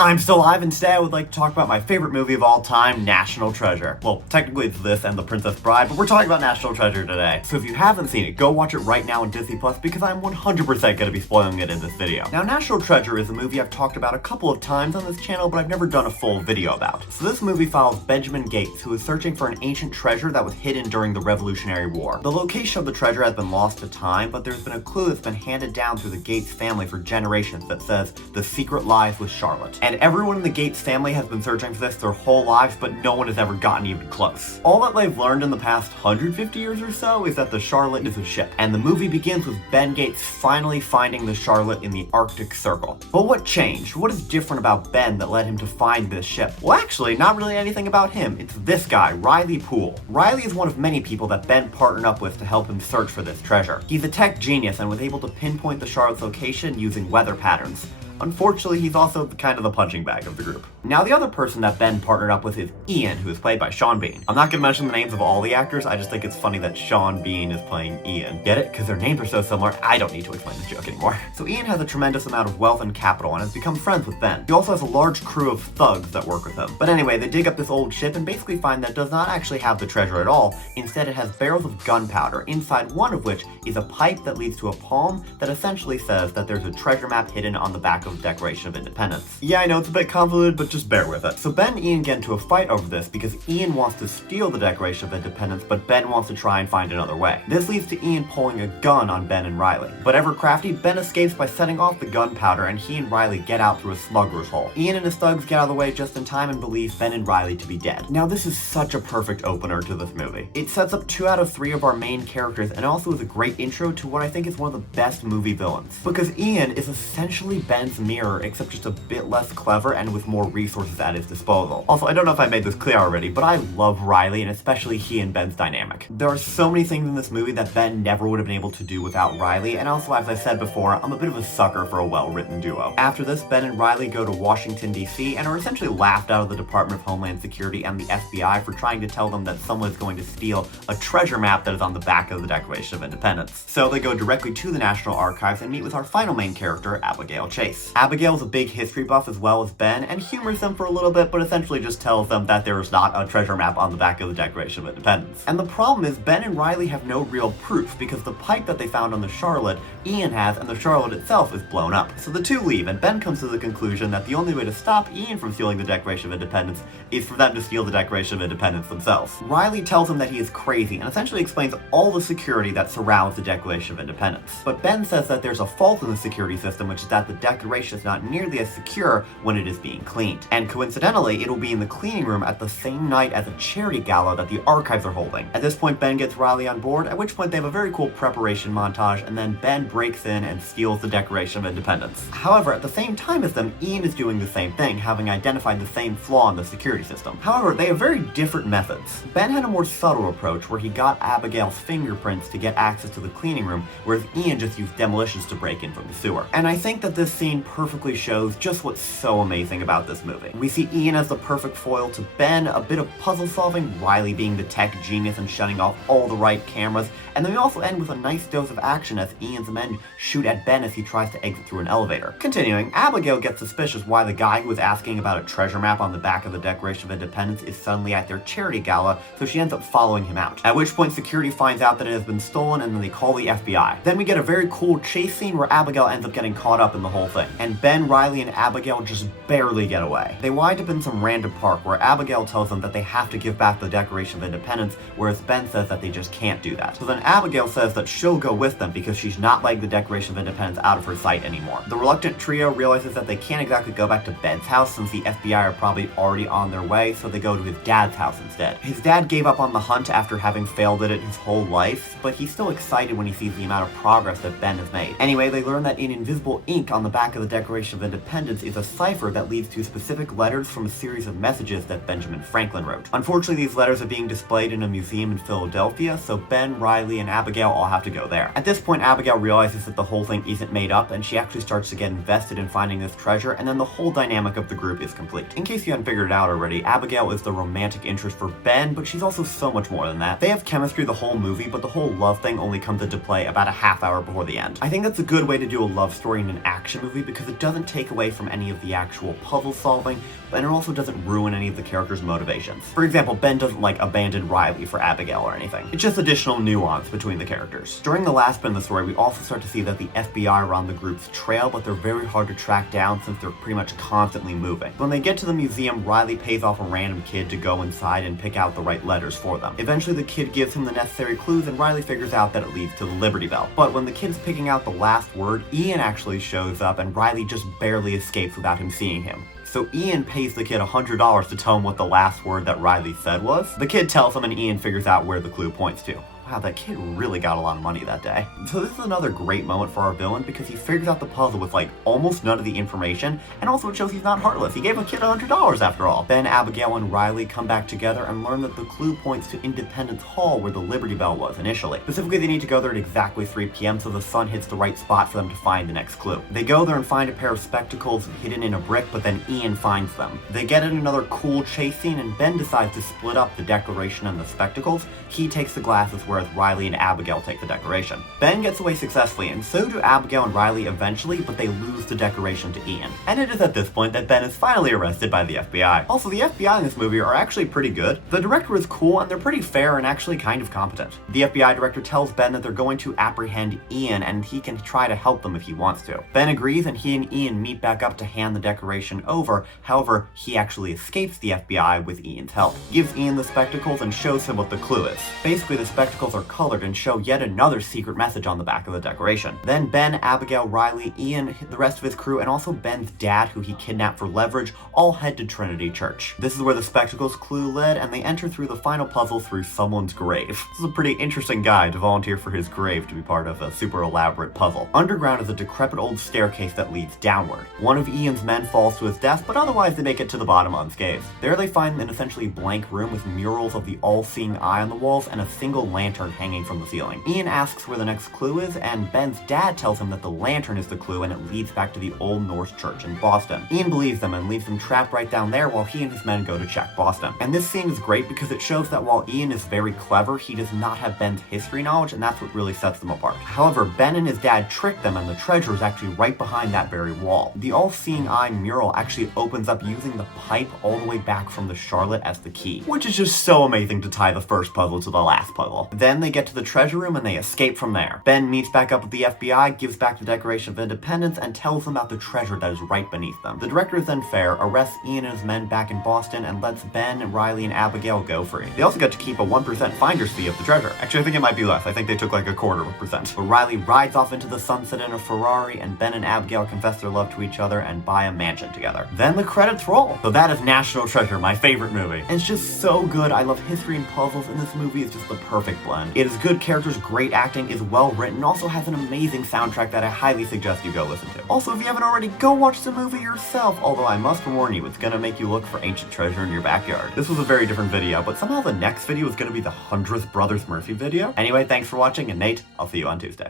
I'm still alive, and today I would like to talk about my favorite movie of all time, National Treasure. Well, technically it's this and The Princess Bride, but we're talking about National Treasure today. So if you haven't seen it, go watch it right now on Disney Plus because I'm 100% going to be spoiling it in this video. Now, National Treasure is a movie I've talked about a couple of times on this channel, but I've never done a full video about. So this movie follows Benjamin Gates, who is searching for an ancient treasure that was hidden during the Revolutionary War. The location of the treasure has been lost to time, but there's been a clue that's been handed down through the Gates family for generations that says the secret lies with Charlotte. And everyone in the Gates family has been searching for this their whole lives, but no one has ever gotten even close. All that they've learned in the past 150 years or so is that the Charlotte is a ship, and the movie begins with Ben Gates finally finding the Charlotte in the Arctic Circle. But what changed? What is different about Ben that led him to find this ship? Well, actually, not really anything about him. It's this guy, Riley Poole. Riley is one of many people that Ben partnered up with to help him search for this treasure. He's a tech genius and was able to pinpoint the Charlotte's location using weather patterns. Unfortunately, he's also kind of the punching bag of the group. Now, the other person that Ben partnered up with is Ian, who is played by Sean Bean. I'm not going to mention the names of all the actors, I just think it's funny that Sean Bean is playing Ian. Get it? Because their names are so similar, I don't need to explain this joke anymore. So Ian has a tremendous amount of wealth and capital and has become friends with Ben. He also has a large crew of thugs that work with him. But anyway, they dig up this old ship and basically find that it does not actually have the treasure at all. Instead, it has barrels of gunpowder, inside one of which is a pipe that leads to a palm that essentially says that there's a treasure map hidden on the back of the Declaration of Independence. Yeah, I know it's a bit convoluted, but just bear with it. So Ben and Ian get into a fight over this because Ian wants to steal the Declaration of Independence, but Ben wants to try and find another way. This leads to Ian pulling a gun on Ben and Riley. But ever crafty, Ben escapes by setting off the gunpowder, and he and Riley get out through a smuggler's hole. Ian and his thugs get out of the way just in time and believe Ben and Riley to be dead. Now, this is such a perfect opener to this movie. It sets up 2 out of 3 of our main characters and also is a great intro to what I think is one of the best movie villains. Because Ian is essentially Ben's mirror, except just a bit less clever and with more resources at his disposal. Also, I don't know if I made this clear already, but I love Riley and especially he and Ben's dynamic. There are so many things in this movie that Ben never would have been able to do without Riley, and also, as I said before, I'm a bit of a sucker for a well-written duo. After this, Ben and Riley go to Washington, D.C. and are essentially laughed out of the Department of Homeland Security and the FBI for trying to tell them that someone is going to steal a treasure map that is on the back of the Declaration of Independence. So they go directly to the National Archives and meet with our final main character, Abigail Chase. Abigail is a big history buff as well as Ben, and humors them for a little bit, but essentially just tells them that there is not a treasure map on the back of the Declaration of Independence. And the problem is Ben and Riley have no real proof, because the pipe that they found on the Charlotte, Ian has, and the Charlotte itself is blown up. So the two leave, and Ben comes to the conclusion that the only way to stop Ian from stealing the Declaration of Independence is for them to steal the Declaration of Independence themselves. Riley tells him that he is crazy, and essentially explains all the security that surrounds the Declaration of Independence. But Ben says that there's a fault in the security system, which is that the Declaration is not nearly as secure when it is being cleaned. And coincidentally, it will be in the cleaning room at the same night as a charity gala that the archives are holding. At this point, Ben gets Riley on board, at which point they have a very cool preparation montage, and then Ben breaks in and steals the Declaration of Independence. However, at the same time as them, Ian is doing the same thing, having identified the same flaw in the security system. However, they have very different methods. Ben had a more subtle approach where he got Abigail's fingerprints to get access to the cleaning room, whereas Ian just used demolitions to break in from the sewer. And I think that this scene perfectly shows just what's so amazing about this movie. We see Ian as the perfect foil to Ben, a bit of puzzle solving, Riley being the tech genius and shutting off all the right cameras, and then we also end with a nice dose of action as Ian's men shoot at Ben as he tries to exit through an elevator. Continuing, Abigail gets suspicious why the guy who was asking about a treasure map on the back of the Declaration of Independence is suddenly at their charity gala, so she ends up following him out. At which point security finds out that it has been stolen and then they call the FBI. Then we get a very cool chase scene where Abigail ends up getting caught up in the whole thing, and Ben, Riley, and Abigail just barely get away. They wind up in some random park where Abigail tells them that they have to give back the Declaration of Independence, whereas Ben says that they just can't do that. So then Abigail says that she'll go with them because she's not letting the Declaration of Independence out of her sight anymore. The reluctant trio realizes that they can't exactly go back to Ben's house since the FBI are probably already on their way, so they go to his dad's house instead. His dad gave up on the hunt after having failed at it his whole life, but he's still excited when he sees the amount of progress that Ben has made. Anyway, they learn that in invisible ink on the back of the Declaration of Independence is a cipher that leads to specific letters from a series of messages that Benjamin Franklin wrote. Unfortunately, these letters are being displayed in a museum in Philadelphia, so Ben, Riley, and Abigail all have to go there. At this point, Abigail realizes that the whole thing isn't made up, and she actually starts to get invested in finding this treasure, and then the whole dynamic of the group is complete. In case you hadn't figured it out already, Abigail is the romantic interest for Ben, but she's also so much more than that. They have chemistry the whole movie, but the whole love thing only comes into play about a half hour before the end. I think that's a good way to do a love story in an action movie because it doesn't take away from any of the actual puzzle solving, and it also doesn't ruin any of the characters' motivations. For example, Ben doesn't abandon Riley for Abigail or anything. It's just additional nuance between the characters. During the last bit of the story, we also start to see that the FBI are on the group's trail, but they're very hard to track down since they're pretty much constantly moving. When they get to the museum, Riley pays off a random kid to go inside and pick out the right letters for them. Eventually, the kid gives him the necessary clues, and Riley figures out that it leads to the Liberty Bell. But when the kid's picking out the last word, Ian actually shows up, and Riley just barely escapes without him seeing him. So Ian pays the kid $100 to tell him what the last word that Riley said was. The kid tells him, and Ian figures out where the clue points to. Wow, that kid really got a lot of money that day. So this is another great moment for our villain because he figures out the puzzle with almost none of the information, and also it shows he's not heartless. He gave a kid $100 after all. Ben, Abigail, and Riley come back together and learn that the clue points to Independence Hall where the Liberty Bell was initially. Specifically, they need to go there at exactly 3 p.m. so the sun hits the right spot for them to find the next clue. They go there and find a pair of spectacles hidden in a brick, but then Ian finds them. They get in another cool chase scene, and Ben decides to split up the decoration and the spectacles. He takes the glasses, whereas Riley and Abigail take the decoration. Ben gets away successfully, and so do Abigail and Riley eventually, but they lose the decoration to Ian. And it is at this point that Ben is finally arrested by the FBI. Also, the FBI in this movie are actually pretty good. The director is cool, and they're pretty fair and actually kind of competent. The FBI director tells Ben that they're going to apprehend Ian, and he can try to help them if he wants to. Ben agrees, and he and Ian meet back up to hand the decoration over. However, he actually escapes the FBI with Ian's help. He gives Ian the spectacles and shows him what the clue is. Basically, the spectacles are colored and show yet another secret message on the back of the decoration. Then Ben, Abigail, Riley, Ian, the rest of his crew, and also Ben's dad, who he kidnapped for leverage, all head to Trinity Church. This is where the spectacles clue led, and they enter through the final puzzle through someone's grave. This is a pretty interesting guy to volunteer for his grave to be part of a super elaborate puzzle. Underground is a decrepit old staircase that leads downward. One of Ian's men falls to his death, but otherwise they make it to the bottom unscathed. There they find an essentially blank room with murals of the all-seeing eye on the walls and a single lantern hanging from the ceiling. Ian asks where the next clue is, and Ben's dad tells him that the lantern is the clue and it leads back to the Old Norse Church in Boston. Ian believes them and leaves them trapped right down there while he and his men go to check Boston. And this scene is great because it shows that while Ian is very clever, he does not have Ben's history knowledge, and that's what really sets them apart. However, Ben and his dad trick them, and the treasure is actually right behind that very wall. The all-seeing eye mural actually opens up using the pipe all the way back from the Charlotte as the key, which is just so amazing to tie the first puzzle to the last puzzle. Then they get to the treasure room and they escape from there. Ben meets back up with the FBI, gives back the Declaration of Independence, and tells them about the treasure that is right beneath them. The director is then fair, arrests Ian and his men back in Boston, and lets Ben, Riley, and Abigail go free. They also get to keep a 1% finder's fee of the treasure. Actually, I think it might be less. I think they took a 0.25%. But Riley rides off into the sunset in a Ferrari, and Ben and Abigail confess their love to each other and buy a mansion together. Then the credits roll. So that is National Treasure, my favorite movie. And it's just so good. I love history and puzzles, and this movie is just the perfect blend. It is good characters, great acting, is well written, also has an amazing soundtrack that I highly suggest you go listen to. Also, if you haven't already, go watch the movie yourself, although I must warn you, it's gonna make you look for ancient treasure in your backyard. This was a very different video, but somehow the next video is gonna be the 100th Brothers Murphy video. Anyway, thanks for watching, and Nate, I'll see you on Tuesday.